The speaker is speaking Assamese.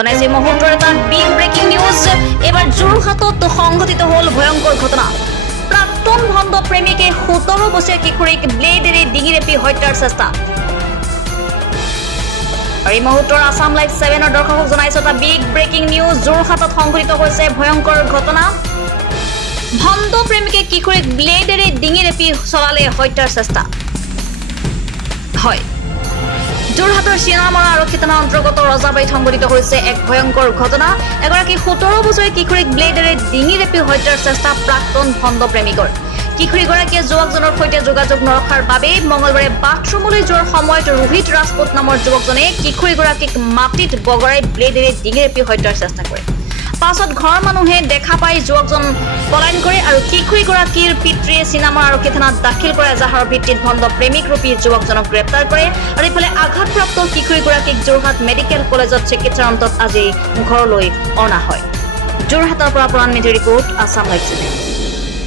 জানাইছে মুহূৰ্তৰ এটা বিগ ব্ৰেকিং নিউজ এবাৰ যোৰহাটত সংঘটিত হ'ল ভয়ংকৰ ঘটনা প্ৰাক্তন ভণ্ড প্ৰেমিকে 17 বছৰীয়া কিশোৰীক ব্লেডেৰে ডিঙি ৰেপি হত্যাৰ চেষ্টা আৰু এই মুহূৰ্তৰ আসাম লাইভ 7 দৰ্শকক জনাইছে এটা বিগ ব্ৰেকিং নিউজ যোৰহাটত সংঘটিত হৈছে ভয়ংকৰ ঘটনা ভণ্ড প্ৰেমিকে কিশোৰীক ব্লেডেৰে ডিঙি ৰেপি চলালে হত্যাৰ চেষ্টা হয় যোৰহাটৰ চিনামৰা আৰক্ষী থানাৰ অন্তৰ্গত ৰজাবাৰীত সংঘটিত হৈছে এক ভয়ংকৰ ঘটনা এগৰাকী 17 বছৰীয়া কিশোৰীক ব্লেডেৰে ডিঙি ৰেপি হত্যাৰ চেষ্টা প্ৰাক্তন ভণ্ড প্ৰেমিকৰ কিশোৰীগৰাকীয়ে যুৱকজনৰ সৈতে যোগাযোগ নৰখাৰ বাবে মঙলবাৰে বাথৰুমলৈ যোৱাৰ সময়ত ৰোহিত ৰাজপুত নামৰ যুৱকজনে কিশোৰীগৰাকীক মাটিত বগৰাই ব্লেডেৰে ডিঙি ৰেপি হত্যাৰ চেষ্টা কৰে পাছত ঘৰৰ মানুহে দেখা পাই যুৱকজন পলায়ন কৰে আৰু কিশোৰীগৰাকীৰ পিতৃয়ে চিনামৰা আৰক্ষী থানাত দাখিল কৰা এজাহাৰৰ ভিত্তিত ভণ্ড প্ৰেমিক ৰূপী যুৱকজনক গ্ৰেপ্তাৰ কৰে আৰু ইফালে আঘাতপ্ৰাপ্ত কিশোৰীগৰাকীক যোৰহাট মেডিকেল কলেজত চিকিৎসাৰ অন্তত আজি ঘৰলৈ অনা হয় যোৰহাটৰ পৰা প্ৰাণ মেধিৰ ৰিপৰ্ট আসাম লাইভ 7